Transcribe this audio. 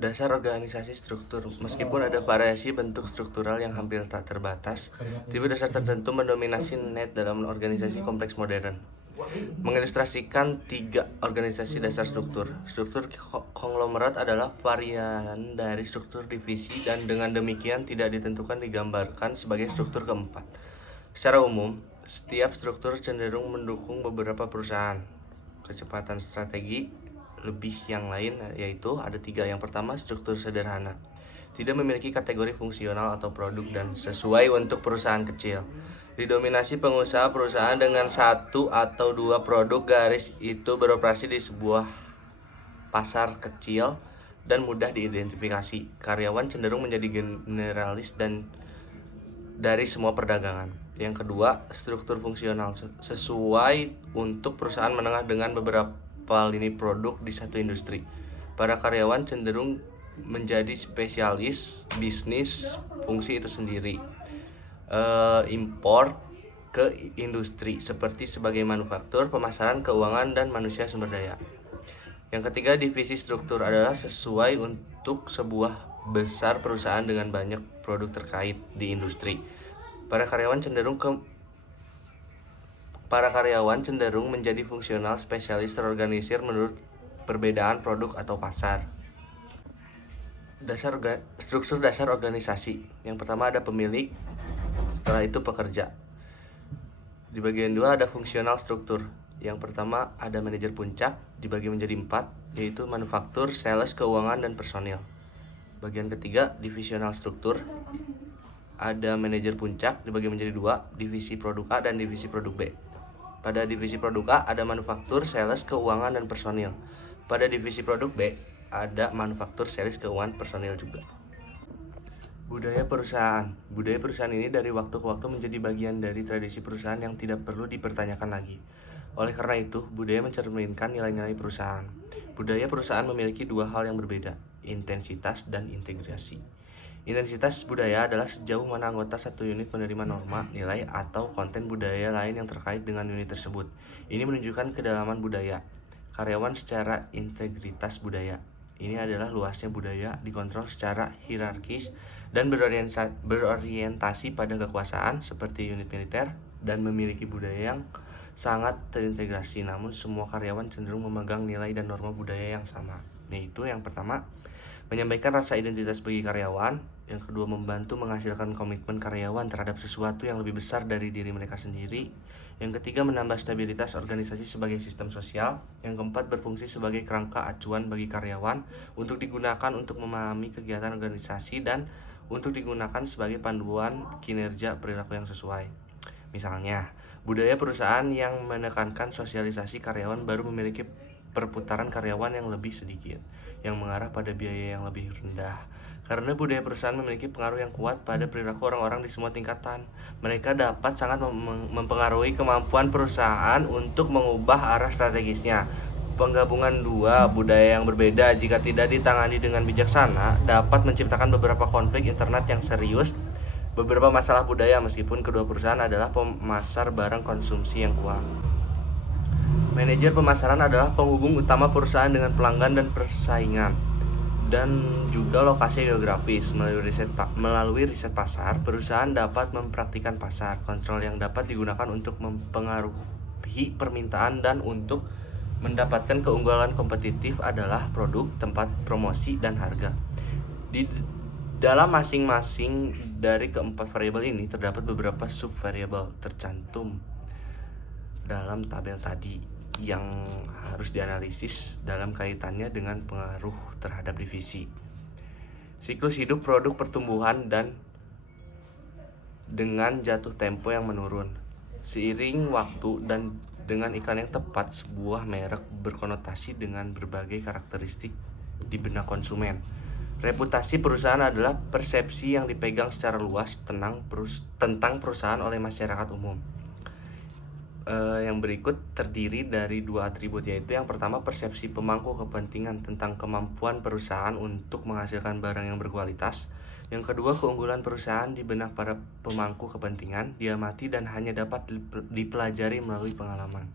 Dasar organisasi struktur. Meskipun ada variasi bentuk struktural yang hampir tak terbatas, tipe dasar tertentu mendominasi net dalam organisasi kompleks modern. Mengilustrasikan 3 organisasi dasar struktur. Struktur konglomerat adalah varian dari struktur divisi dan dengan demikian tidak ditentukan digambarkan sebagai struktur keempat. Secara umum, setiap struktur cenderung mendukung beberapa perusahaan. Kecepatan strategi lebih yang lain yaitu ada 3. Yang pertama, struktur sederhana. Tidak memiliki kategori fungsional atau produk dan sesuai untuk perusahaan kecil. Didominasi pengusaha perusahaan dengan 1 atau 2 produk garis itu beroperasi di sebuah pasar kecil dan mudah diidentifikasi. Karyawan cenderung menjadi generalis dan dari semua perdagangan. Yang kedua, struktur fungsional sesuai untuk perusahaan menengah dengan beberapa lini produk di satu industri. Para karyawan cenderung menjadi spesialis bisnis fungsi itu sendiri. Import ke industri seperti sebagai manufaktur, pemasaran, keuangan, dan manusia sumber daya. Yang ketiga, divisi struktur adalah sesuai untuk sebuah besar perusahaan dengan banyak produk terkait di industri. Para karyawan cenderung menjadi fungsional spesialis terorganisir menurut perbedaan produk atau pasar. Struktur dasar organisasi. Yang pertama ada pemilik, setelah itu pekerja. Di bagian 2 ada fungsional struktur. Yang pertama ada manajer puncak, dibagi menjadi 4, yaitu manufaktur, sales, keuangan, dan personil. Bagian ketiga, divisional struktur. Ada manajer puncak, dibagi menjadi 2, divisi produk A dan divisi produk B. Pada divisi produk A ada manufaktur, sales, keuangan, dan personil. Pada divisi produk B ada manufaktur, sales, keuangan, personil juga. Budaya perusahaan. Budaya perusahaan ini dari waktu ke waktu menjadi bagian dari tradisi perusahaan yang tidak perlu dipertanyakan lagi. Oleh karena itu, budaya mencerminkan nilai-nilai perusahaan. Budaya perusahaan memiliki 2 hal yang berbeda, intensitas dan integrasi. Intensitas budaya adalah sejauh mana anggota satu unit menerima norma, nilai, atau konten budaya lain yang terkait dengan unit tersebut. Ini menunjukkan kedalaman budaya. Karyawan secara integritas budaya. Ini adalah luasnya budaya, dikontrol secara hierarkis, dan berorientasi pada kekuasaan seperti unit militer, dan memiliki budaya yang sangat terintegrasi. Namun semua karyawan cenderung memegang nilai dan norma budaya yang sama. Yaitu yang pertama, menyampaikan rasa identitas bagi karyawan. Yang kedua, membantu menghasilkan komitmen karyawan terhadap sesuatu yang lebih besar dari diri mereka sendiri. Yang ketiga, menambah stabilitas organisasi sebagai sistem sosial. Yang keempat, berfungsi sebagai kerangka acuan bagi karyawan untuk digunakan untuk memahami kegiatan organisasi dan untuk digunakan sebagai panduan kinerja perilaku yang sesuai. Misalnya, budaya perusahaan yang menekankan sosialisasi karyawan baru memiliki perputaran karyawan yang lebih sedikit, yang mengarah pada biaya yang lebih rendah. Karena budaya perusahaan memiliki pengaruh yang kuat pada perilaku orang-orang di semua tingkatan, mereka dapat sangat mempengaruhi kemampuan perusahaan untuk mengubah arah strategisnya. Penggabungan 2 budaya yang berbeda jika tidak ditangani dengan bijaksana dapat menciptakan beberapa konflik internet yang serius. Beberapa masalah budaya meskipun kedua perusahaan adalah pemasar barang konsumsi yang kuat. Manajer pemasaran adalah penghubung utama perusahaan dengan pelanggan dan persaingan, dan juga lokasi geografis. Melalui riset pasar, perusahaan dapat mempraktikkan pasar kontrol yang dapat digunakan untuk mempengaruhi permintaan dan untuk mendapatkan keunggulan kompetitif adalah produk, tempat promosi, dan harga. Di dalam masing-masing dari keempat variabel ini terdapat beberapa subvariabel tercantum dalam tabel tadi yang harus dianalisis dalam kaitannya dengan pengaruh terhadap divisi. Siklus hidup produk pertumbuhan dan dengan jatuh tempo yang menurun. Seiring waktu dan dengan iklan yang tepat, sebuah merek berkonotasi dengan berbagai karakteristik di benak konsumen. Reputasi perusahaan adalah persepsi yang dipegang secara luas tentang perusahaan oleh masyarakat umum. Yang berikut terdiri dari 2 atribut, yaitu yang pertama, persepsi pemangku kepentingan tentang kemampuan perusahaan untuk menghasilkan barang yang berkualitas. Yang kedua, keunggulan perusahaan di benak para pemangku kepentingan diamati dan hanya dapat dipelajari melalui pengalaman.